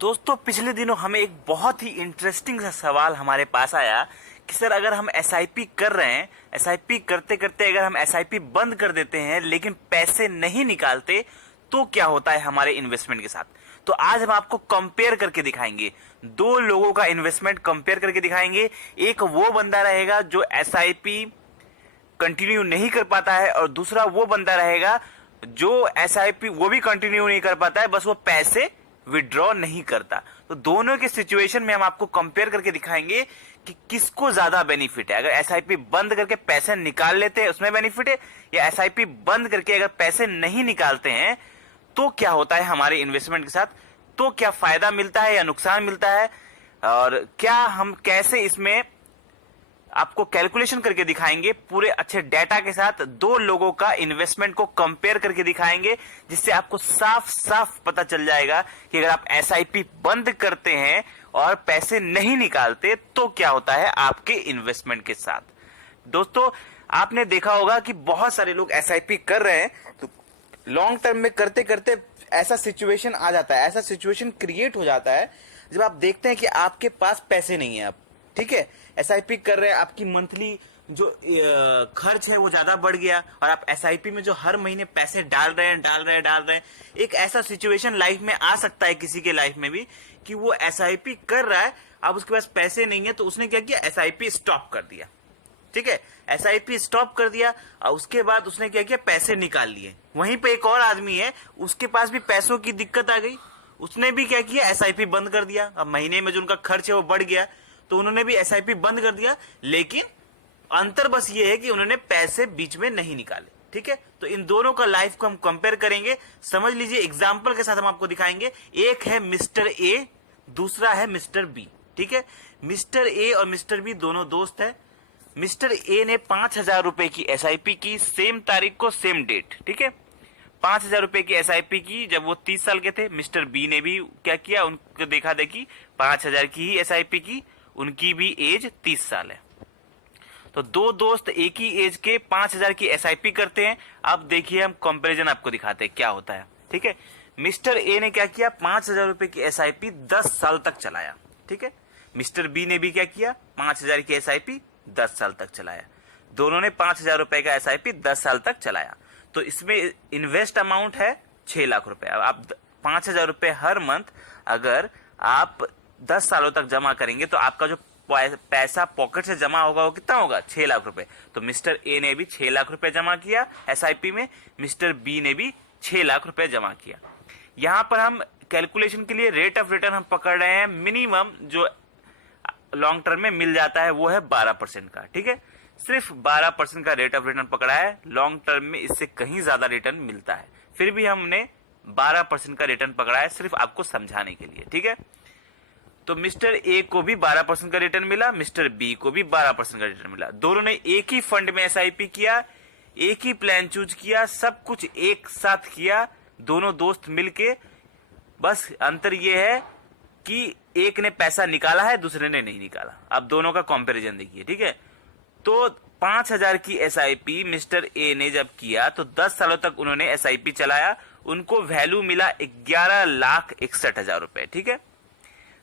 दोस्तों पिछले दिनों हमें एक बहुत ही इंटरेस्टिंग सा सवाल हमारे पास आया कि सर अगर हम एसआईपी कर रहे हैं, एसआईपी करते करते अगर हम एसआईपी बंद कर देते हैं लेकिन पैसे नहीं निकालते तो क्या होता है हमारे इन्वेस्टमेंट के साथ। तो आज हम आपको कंपेयर करके दिखाएंगे, दो लोगों का इन्वेस्टमेंट कंपेयर करके दिखाएंगे। एक वो बंदा रहेगा जो एसआईपी कंटिन्यू नहीं कर पाता है और दूसरा वो बंदा रहेगा जो एसआईपी वो भी कंटिन्यू नहीं कर पाता है, बस वो पैसे विड्रॉ नहीं करता। तो दोनों के सिचुएशन में हम आपको कंपेयर करके दिखाएंगे कि किसको ज्यादा बेनिफिट है। अगर एसआईपी बंद करके पैसे निकाल लेते हैं उसमें बेनिफिट है, या एसआईपी बंद करके अगर पैसे नहीं निकालते हैं तो क्या होता है हमारे इन्वेस्टमेंट के साथ, तो क्या फायदा मिलता है या नुकसान मिलता है, और क्या हम कैसे इसमें आपको कैलकुलेशन करके दिखाएंगे पूरे अच्छे डेटा के साथ। दो लोगों का इन्वेस्टमेंट को कंपेयर करके दिखाएंगे जिससे आपको साफ साफ पता चल जाएगा कि अगर आप एसआईपी बंद करते हैं और पैसे नहीं निकालते तो क्या होता है आपके इन्वेस्टमेंट के साथ। दोस्तों आपने देखा होगा कि बहुत सारे लोग एसआईपी कर रहे हैं, तो लॉन्ग टर्म में करते करते ऐसा सिचुएशन आ जाता है, ऐसा सिचुएशन क्रिएट हो जाता है जब आप देखते हैं कि आपके पास पैसे नहीं है। आप ठीक है एसआईपी कर रहे हैं, आपकी मंथली जो खर्च है वो ज्यादा बढ़ गया और आप एसआईपी में जो हर महीने पैसे डाल रहे हैं। एक ऐसा सिचुएशन लाइफ में आ सकता है किसी के लाइफ में भी कि वो एसआईपी कर रहा है, अब उसके पास पैसे नहीं है तो उसने क्या किया, एसआईपी स्टॉप कर दिया। ठीक है एसआईपी स्टॉप कर दिया और उसके बाद उसने क्या किया, पैसे निकाल लिए। वहीं पे एक और आदमी है, उसके पास भी पैसों की दिक्कत आ गई, उसने भी क्या किया, एसआईपी बंद कर दिया। अब महीने में जो उनका खर्च है वो बढ़ गया तो उन्होंने भी एसआईपी बंद कर दिया, लेकिन अंतर बस ये है कि उन्होंने पैसे बीच में नहीं निकाले। ठीक है तो इन दोनों का लाइफ को हम कंपेयर करेंगे। समझ लीजिए एग्जांपल के साथ हम आपको दिखाएंगे। एक है मिस्टर ए, दूसरा है मिस्टर बी। ठीक है मिस्टर ए और मिस्टर बी दोनों दोस्त है। मिस्टर ए ने 5,000 रुपए की एसआईपी की, सेम तारीख को सेम डेट। ठीक है 5,000 रुपए की एसआईपी की जब वो 30 साल के थे। मिस्टर बी ने भी क्या किया, उनको देखा देखी 5,000 की ही एसआईपी की, उनकी भी एज 30 साल है। तो दो दोस्त एक ही एज के 5,000 की एसआईपी करते हैं। अब देखिए हम कंपैरिजन आपको दिखाते हैं क्या होता है। ठीक है मिस्टर ए ने क्या किया, 5,000 रुपए की एसआईपी 10 साल तक चलाया। ठीक है मिस्टर बी ने भी क्या किया, 5,000 की एसआईपी 10 साल तक चलाया। दोनों ने 5,000 रुपए का एसआईपी 10 साल तक चलाया। तो इसमें इन्वेस्ट अमाउंट है 6 लाख रुपए। अब आप 5,000 रुपए हर मंथ अगर आप 10 सालों तक जमा करेंगे तो आपका जो पैसा पॉकेट से जमा होगा वो कितना होगा, 6 लाख रुपए। तो मिस्टर ए ने भी 6 लाख रुपए जमा किया एसआईपी में, मिस्टर बी ने भी 6 लाख रुपए जमा किया। यहां पर हम कैलकुलेशन के लिए रेट ऑफ रिटर्न हम पकड़ रहे हैं, मिनिमम जो लॉन्ग टर्म में मिल जाता है वो है 12% का। ठीक है सिर्फ 12% का रेट ऑफ रिटर्न पकड़ा है। लॉन्ग टर्म में इससे कहीं ज्यादा रिटर्न मिलता है, फिर भी हमने 12% का रिटर्न पकड़ा है सिर्फ आपको समझाने के लिए। ठीक है तो मिस्टर ए को भी 12% का रिटर्न मिला, मिस्टर बी को भी 12% का रिटर्न मिला। दोनों ने एक ही फंड में एसआईपी किया, एक ही प्लान चूज किया, सब कुछ एक साथ किया, दोनों दोस्त मिलके। बस अंतर यह है कि एक ने पैसा निकाला है, दूसरे ने नहीं निकाला। अब दोनों का कंपैरिजन देखिए। ठीक है तो 5,000 की एसआईपी मिस्टर ए ने जब किया तो 10 सालों तक उन्होंने एसआईपी चलाया, उनको वैल्यू मिला 11,61,000 रुपए। ठीक है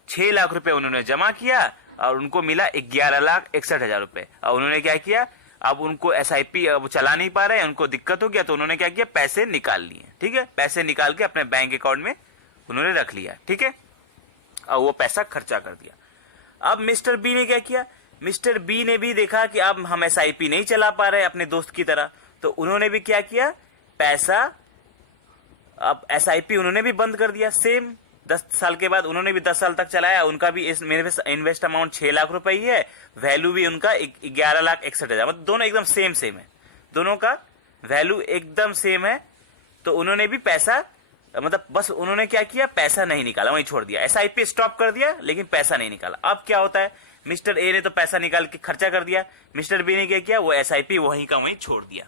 6 लाख रुपए उन्होंने जमा किया और उनको मिला 11,61,000 रुपए। और उन्होंने क्या किया, अब उनको एसआईपी अब चला नहीं पा रहे हैं, उनको दिक्कत हो गया तो उन्होंने क्या किया, पैसे निकाल लिए। ठीक है पैसे निकाल के अपने बैंक अकाउंट में उन्होंने रख लिया। ठीक है और वो पैसा खर्चा कर दिया। अब मिस्टर बी ने क्या किया, मिस्टर बी ने भी देखा कि अब हम एसआईपी नहीं चला पा रहे अपने दोस्त की तरह, तो उन्होंने भी क्या किया, पैसा अब एसआईपी उन्होंने भी बंद कर दिया। सेम 10 साल के बाद उन्होंने भी 10 साल तक चलाया, उनका भी इन्वेस्ट अमाउंट 6 लाख रुपए ही है, वैल्यू भी उनका 11,61,000, मतलब दोनों एकदम सेम है, दोनों का वैल्यू एकदम सेम है। तो उन्होंने भी पैसा मतलब बस उन्होंने क्या किया, पैसा नहीं निकाला, वहीं छोड़ दिया, एसआईपी स्टॉप कर दिया लेकिन पैसा नहीं निकाला। अब क्या होता है, मिस्टर ए ने तो पैसा निकाल के खर्चा कर दिया, मिस्टर बी ने क्या किया, वो एसआईपी वहीं का वहीं छोड़ दिया।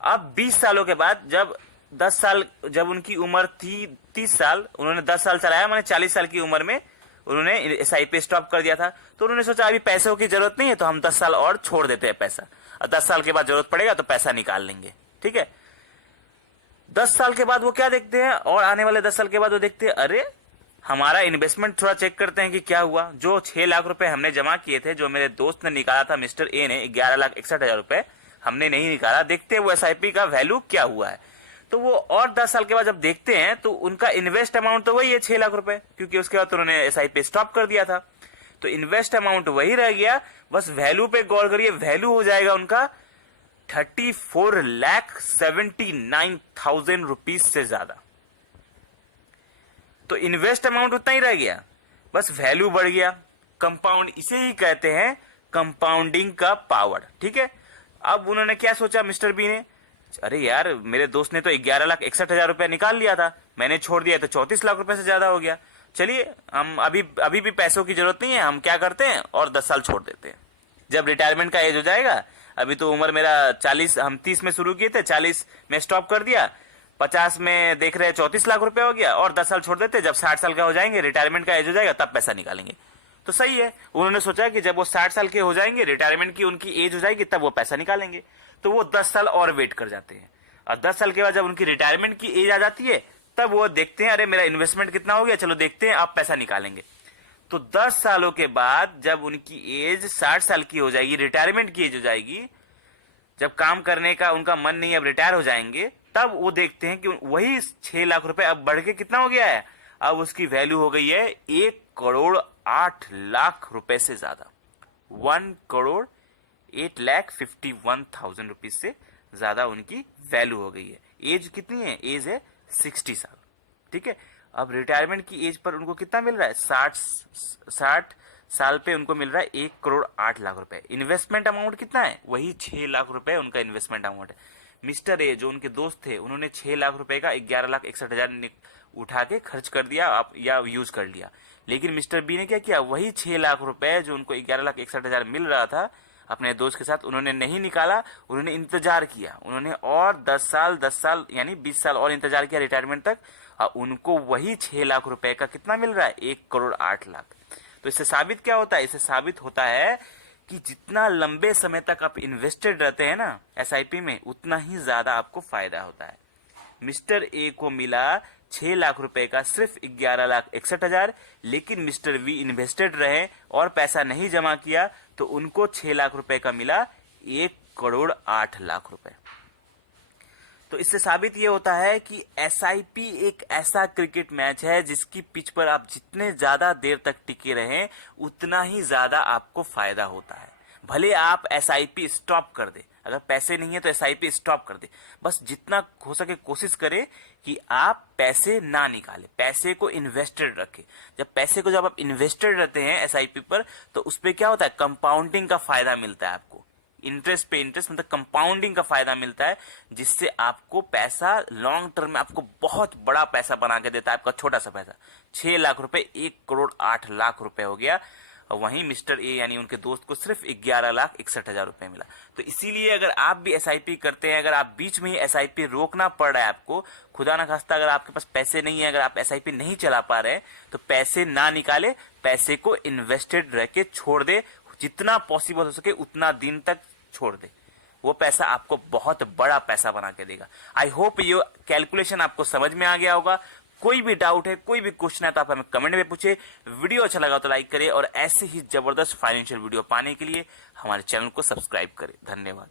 अब 20 सालों के बाद जब 10 साल जब उनकी उम्र थी 30 साल, उन्होंने 10 साल चलाया, मैंने 40 साल की उम्र में उन्होंने एसआईपी स्टॉप कर दिया था। तो उन्होंने सोचा अभी पैसों की जरूरत नहीं है तो हम 10 साल और छोड़ देते हैं पैसा, और 10 साल के बाद जरूरत पड़ेगा तो पैसा निकाल लेंगे। ठीक है 10 साल के बाद वो क्या देखते हैं, और आने वाले 10 साल के बाद वो देखते हैं अरे हमारा इन्वेस्टमेंट थोड़ा चेक करते हैं कि क्या हुआ। जो 6 लाख रुपए हमने जमा किए थे, जो मेरे दोस्त ने निकाला था मिस्टर ए ने 11,61,000 रुपए, हमने नहीं निकाला। देखते हैं वो एसआईपी का वैल्यू क्या हुआ है। तो वो और 10 साल के बाद जब देखते हैं तो उनका इन्वेस्ट अमाउंट तो वही है 6 लाख रुपए, क्योंकि उसके बाद उन्होंने एसआईपी स्टॉप कर दिया था। तो इन्वेस्ट अमाउंट वही रह गया, बस वैल्यू पे गौर करिए। वैल्यू हो जाएगा उनका 34,79,000 रुपीज से ज्यादा। तो इन्वेस्ट अमाउंट उतना ही रह गया, बस वैल्यू बढ़ गया। कंपाउंड, इसे ही कहते हैं कंपाउंडिंग का पावर। ठीक है। अब उन्होंने क्या सोचा मिस्टर बी ने, अरे यार मेरे दोस्त ने तो 11,61,000 रुपया निकाल लिया था, मैंने छोड़ दिया तो 34 लाख रुपए से ज्यादा हो गया। चलिए हम अभी भी पैसों की जरूरत नहीं है, हम क्या करते हैं और 10 साल छोड़ देते हैं। जब रिटायरमेंट का एज हो जाएगा, अभी तो उम्र मेरा 40, हम 30 में शुरू किए थे, 40 में स्टॉप कर दिया, 50 में देख रहे हैं 34 लाख रुपए हो गया, और 10 साल छोड़ देते। जब 60 साल का हो जाएंगे, रिटायरमेंट का एज हो जाएगा, तब पैसा निकालेंगे। तो सही है। उन्होंने सोचा कि जब वो 60 साल के हो जाएंगे, रिटायरमेंट की उनकी एज हो जाएगी, तब वो पैसा निकालेंगे। तो वो 10 साल और वेट कर जाते हैं, और 10 साल के बाद जब उनकी रिटायरमेंट की एज आ जाती है, तब वो देखते हैं अरे मेरा इन्वेस्टमेंट कितना हो गया, चलो देखते हैं, आप पैसा निकालेंगे। तो 10 सालों के बाद जब उनकी एज 60 साल की हो जाएगी, रिटायरमेंट की एज हो जाएगी, जब काम करने का उनका मन नहीं, अब रिटायर हो जाएंगे, तब वो देखते हैं कि वही 6 लाख रुपए अब बढ़ के कितना हो गया है, अब उसकी वैल्यू हो गई है 1,08,00,000 रुपए से ज्यादा। 1,08,51,000 रुपीज से ज्यादा उनकी वैल्यू हो गई है। एज कितनी है, एज है 60 साल। ठीक है। अब रिटायरमेंट की एज पर उनको कितना मिल रहा है, 60 साल पे उनको मिल रहा है 1,08,00,000 रुपए। इन्वेस्टमेंट अमाउंट कितना है, वही 6 लाख रुपए उनका इन्वेस्टमेंट अमाउंट है। मिस्टर ए जो उनके दोस्त थे, उन्होंने 6 लाख रुपए का 11,61,000 उठा के खर्च कर दिया या यूज कर लिया। लेकिन मिस्टर बी ने क्या किया, वही 6 लाख रुपए जो उनको 11,61,000 मिल रहा था अपने दोस्त के साथ, उन्होंने नहीं निकाला, उन्होंने इंतजार किया। उन्होंने और 10 साल यानी 20 साल और इंतजार किया रिटायरमेंट तक, और उनको वही 6 लाख रुपए का कितना मिल रहा है, 1,08,00,000। तो इससे साबित क्या होता है, इससे साबित होता है कि जितना लंबे समय तक आप इन्वेस्टेड रहते हैं ना एसआईपी में, उतना ही ज्यादा आपको फायदा होता है। मिस्टर ए को मिला 6 लाख रुपए का सिर्फ 11,61,000, लेकिन मिस्टर वी इन्वेस्टेड रहे और पैसा नहीं जमा किया, तो उनको 6 लाख रुपए का मिला 1,08,00,000 रुपए। तो इससे साबित ये होता है कि एसआईपी एक ऐसा क्रिकेट मैच है जिसकी पिच पर आप जितने ज्यादा देर तक टिके रहें, उतना ही ज्यादा आपको फायदा होता है। भले आप एसआईपी स्टॉप कर दे, अगर पैसे नहीं है तो एसआईपी स्टॉप कर दे, बस जितना हो सके कोशिश करें कि आप पैसे ना निकालें, पैसे को इन्वेस्टेड रखें। जब आप इन्वेस्टेड रहते हैं एसआईपी पर, तो उस पर क्या होता है, कंपाउंडिंग का फायदा मिलता है आपको। इंटरेस्ट पे इंटरेस्ट मतलब कंपाउंडिंग का फायदा मिलता है, जिससे आपको पैसा लॉन्ग टर्म में आपको बहुत बड़ा पैसा बना के देता है। आपका छोटा सा पैसा 6 लाख रुपए 1,08,00,000 रुपए हो गया, और वहीं मिस्टर ए यानी उनके दोस्त को सिर्फ 11,61,000 रुपए मिला। तो इसीलिए अगर आप भी एसआईपी करते हैं, अगर आप बीच में ही एसआईपी रोकना पड़ रहा है आपको, खुदा ना खास्ता अगर आपके पास पैसे नहीं है, अगर आप एसआईपी नहीं चला पा रहे हैं, तो पैसे ना निकाले, पैसे को इन्वेस्टेड रह के छोड़ दे। जितना पॉसिबल हो सके उतना दिन तक छोड़ दे, वो पैसा आपको बहुत बड़ा पैसा बना के देगा। आई होप ये कैलकुलेशन आपको समझ में आ गया होगा। कोई भी डाउट है, कोई भी क्वेश्चन है, तो आप हमें कमेंट में पूछे। वीडियो अच्छा लगा तो लाइक करें, और ऐसे ही जबरदस्त फाइनेंशियल वीडियो पाने के लिए हमारे चैनल को सब्सक्राइब करें। धन्यवाद।